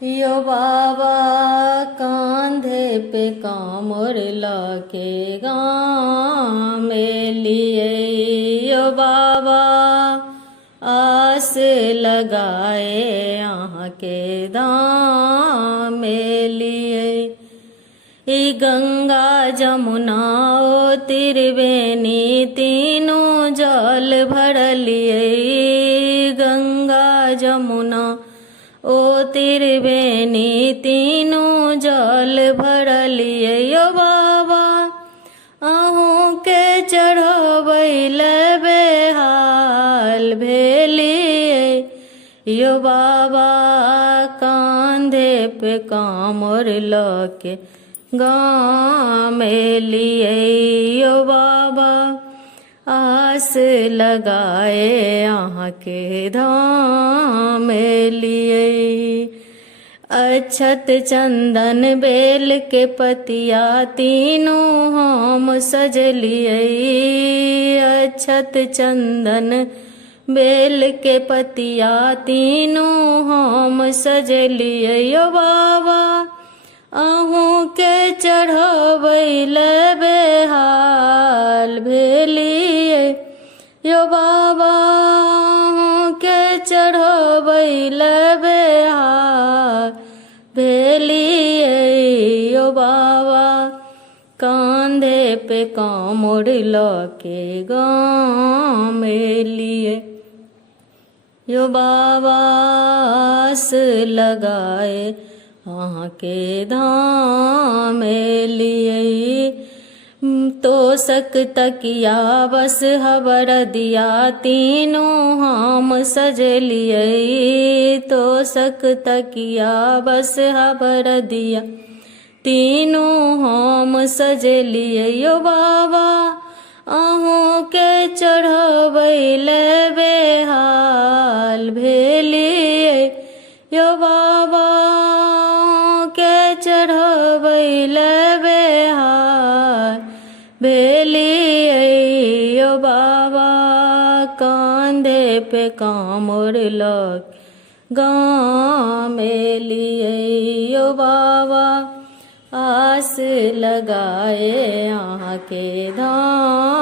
यो बाबा कांधे पे कामर लाके गाँव में लिए, यो बाबा आस लगाए यहाँ के धाम में लिए। ई गंगा जमुना ओ त्रिवेणी तीनों जल भर लिए, गंगा जमुना ओ त्रिवेणी तीनों जल भर लिए। यो बाबा अहूँ के चढ़बैल बेहाल भेलिए, यो बाबा कांधे पे कामर लके गाँव में लिए, यो बाबा आस लगाए यहाँ के धाम में लिए। अक्षत चंदन बेल के पतिया तीनों हम सज लिए, अक्षत चंदन बेल के पतिया तीनों हम सज लिए। यो बाबा अहूँ के चढ़बैल बेहाल भेलिए, यो बाबा अहूँ के चढ़बैल बेहाल भेलिए, यो बाबा कांधे पे कामर लके गाँव में लिए, यो बाबा आस लगाए यहाँ के धाम में लिए। तो सक तकिया बस हबर दिया तीनों हम सज लिए, तो सक तकिया बस हबर दिया तीनों हम सज लिए। यो बाबा अहूँ के चढ़बैल बेहाल भेलिए, यो बाबा के चढ़बैल बेहाल भेलिए, यो बाबा कांधे पे कामर लके गाँव में लिए, यो बाबा आस लगाए यहाँ के धाम